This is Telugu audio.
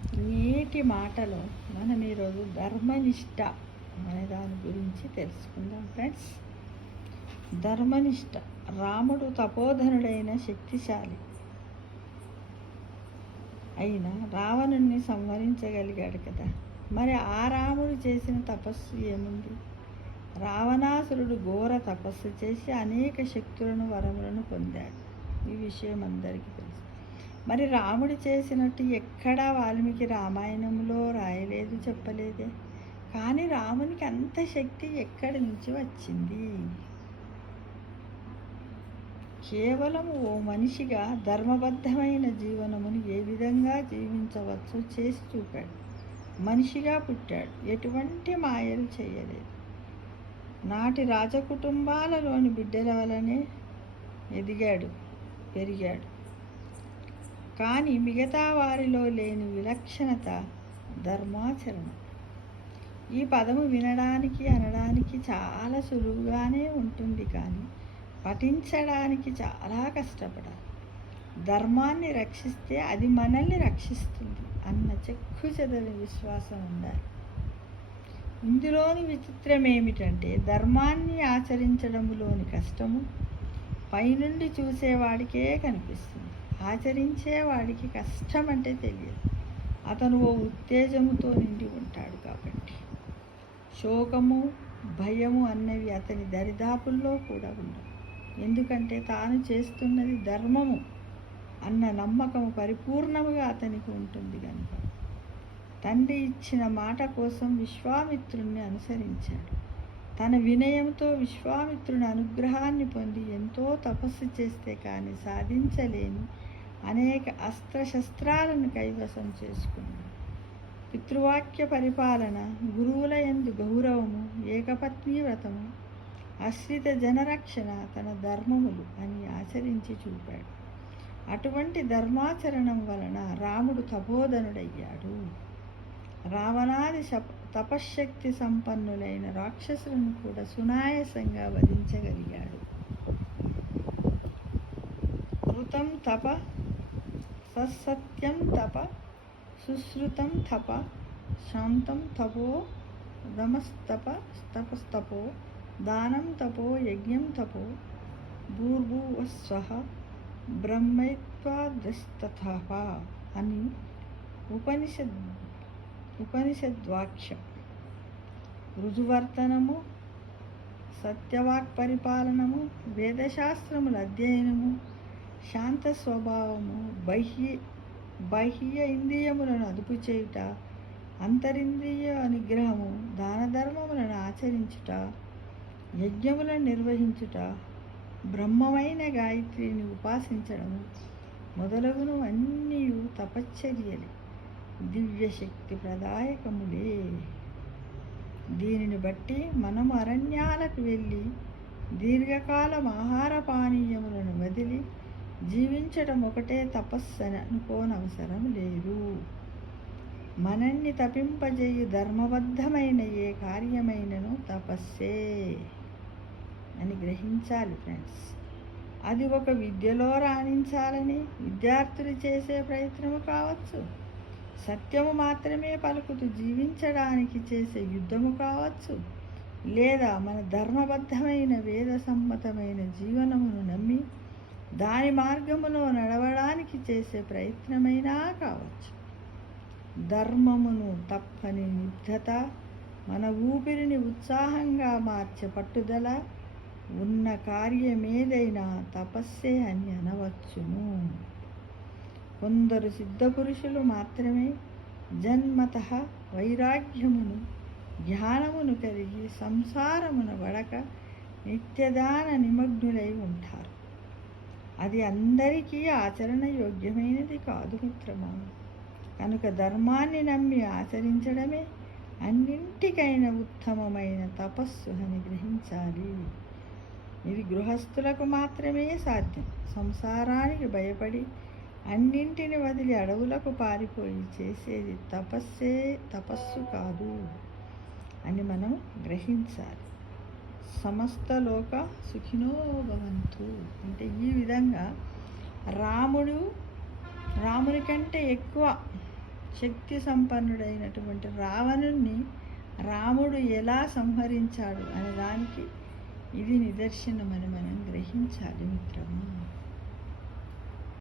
నేటి మాటలో మనం ఈరోజు ధర్మనిష్ట అనే దాని గురించి తెలుసుకుందాం ఫ్రెండ్స్. ధర్మనిష్ట. రాముడు తపోధనుడైన శక్తిశాలి అయిన రావణుణ్ణి సంహరించగలిగాడు కదా. మరి ఆ రాముడు చేసిన తపస్సు ఏముంది? రావణాసురుడు ఘోర తపస్సు చేసి అనేక శక్తులను వరములను పొందాడు. ఈ విషయం అందరికీ తెలుసు. మరి రాముడు చేసినట్టు ఎక్కడా వాల్మీకి రామాయణంలో రాయలేదు, చెప్పలేదే. కానీ రామునికి అంత శక్తి ఎక్కడి నుంచి వచ్చింది? కేవలం ఓ మనిషిగా ధర్మబద్ధమైన జీవనమును ఏ విధంగా జీవించవచ్చో చేసి చూపాడు. మనిషిగా పుట్టాడు, ఎటువంటి మాయలు చేయలేదు. నాటి రాజకుటుంబాలలోని బిడ్డల వలనే ఎదిగాడు, పెరిగాడు. కానీ మిగతా వారిలో లేని విలక్షణత ధర్మాచరణం. ఈ పదము వినడానికి, అనడానికి చాలా సులువుగానే ఉంటుంది, కానీ పఠించడానికి చాలా కష్టపడాలి. ధర్మాన్ని రక్షిస్తే అది మనల్ని రక్షిస్తుంది అన్న చెక్కు చెదరని విశ్వాసం ఉండాలి. ఇందులోని విచిత్రం ఏమిటంటే, ధర్మాన్ని ఆచరించడంలోని కష్టము పైనుండి చూసేవాడికే కనిపిస్తుంది. ఆచరించేవాడికి కష్టం అంటే తెలియదు. అతను ఓ ఉత్తేజముతో నిండి ఉంటాడు కాబట్టి. శోకము, భయము అన్నవి అతని దరిదాపుల్లో కూడా ఉండవు. ఎందుకంటే తాను చేస్తున్నది ధర్మము అన్న నమ్మకము పరిపూర్ణముగా అతనికి ఉంటుంది కనుక. తండ్రి ఇచ్చిన మాట కోసం విశ్వామిత్రుణ్ణి అనుసరించాడు. తన వినయంతో విశ్వామిత్రుని అనుగ్రహాన్ని పొంది ఎంతో తపస్సు చేస్తే కానీ సాధించలేని అనేక అస్త్రశస్త్రాలను కైవసం చేసుకున్నాడు. పితృవాక్య పరిపాలన, గురువుల యందు గౌరవము, ఏకపత్ని వ్రతము, ఆశ్రిత జనరక్షణ తన ధర్మములు అని ఆచరించి చూపాడు. అటువంటి ధర్మాచరణం వలన రాముడు తపోధనుడయ్యాడు. రావణాది తపశ్శక్తి సంపన్నులైన రాక్షసులను కూడా సునాయాసంగా వధించగలిగాడు. ఋతం తప, సత్యం తప, సుశ్రుతం తప, శాంతం తపో, దమస్తప, తపస్తపో, దానం తపో, యజ్ఞం తపో, భూర్భువస్వః బ్రహ్మైత్వాదస్తథ అని ఉపనిషద్వాక్యం. రుజువర్తనము, సత్యవాక్ పరిపాలనము, వేదశాస్త్రముల అధ్యయనము, శాంత స్వభావము, బాహ్య ఇంద్రియములను అదుపు చేయుట, అంతరింద్రియ నిగ్రహము, దాన ధర్మములను ఆచరించుట, యజ్ఞములను నిర్వహించుట, బ్రహ్మమైన గాయత్రిని ఉపాసించడము మొదలగును అన్నీ తపశ్చర్యలే, దివ్యశక్తి ప్రదాయకములే. దీనిని బట్టి మనం అరణ్యాలకు వెళ్ళి దీర్ఘకాలం ఆహార పానీయములను వదిలి జీవించడం ఒకటే తపస్సు అని అనుకోనవసరం లేదు. మనల్ని తపింపజేయు ధర్మబద్ధమైన ఏ కార్యమైనను తపస్సే అని గ్రహించాలి ఫ్రెండ్స్. అది ఒక విద్యలో రాణించాలని విద్యార్థులు చేసే ప్రయత్నము కావచ్చు, సత్యము మాత్రమే పలుకుతూ జీవించడానికి చేసే యుద్ధము కావచ్చు, లేదా మన ధర్మబద్ధమైన వేద సమ్మతమైన జీవనమును నమ్మి దాని మార్గములో నడవడానికి చేసే ప్రయత్నమైనా కావచ్చు. ధర్మమును తప్పని నిబద్ధత, మన ఊపిరిని ఉత్సాహంగా మార్చే పట్టుదల ఉన్న కార్యమేదైనా తపస్సే అని అనవచ్చును. కొందరు సిద్ధపురుషులు మాత్రమే జన్మతః వైరాగ్యమును, జ్ఞానమును కలిగి సంసారమును వడక నిత్యదాన నిమగ్నులై ఉంటారు. అది అందరికీ ఆచరణ యోగ్యమైనది కాదు మిత్రమా. కనుక ధర్మాన్ని నమ్మి ఆచరించడమే అన్నింటికైనా ఉత్తమమైన తపస్సు అని గ్రహించాలి. ఇది గృహస్థులకు మాత్రమే సాధ్యం. సంసారానికి భయపడి అన్నింటిని వదిలి అడవులకు పారిపోయి చేసేది తపస్సు కాదు అని మనం గ్రహించాలి. సమస్త లోక సుఖినో భవంతు అంటే ఈ విధంగా రాముని కంటే ఎక్కువ శక్తి సంపన్నుడైనటువంటి రావణుణ్ణి రాముడు ఎలా సంహరించాడు అనే దానికి ఇది నిదర్శనమని మనం గ్రహించాలి మిత్రమా.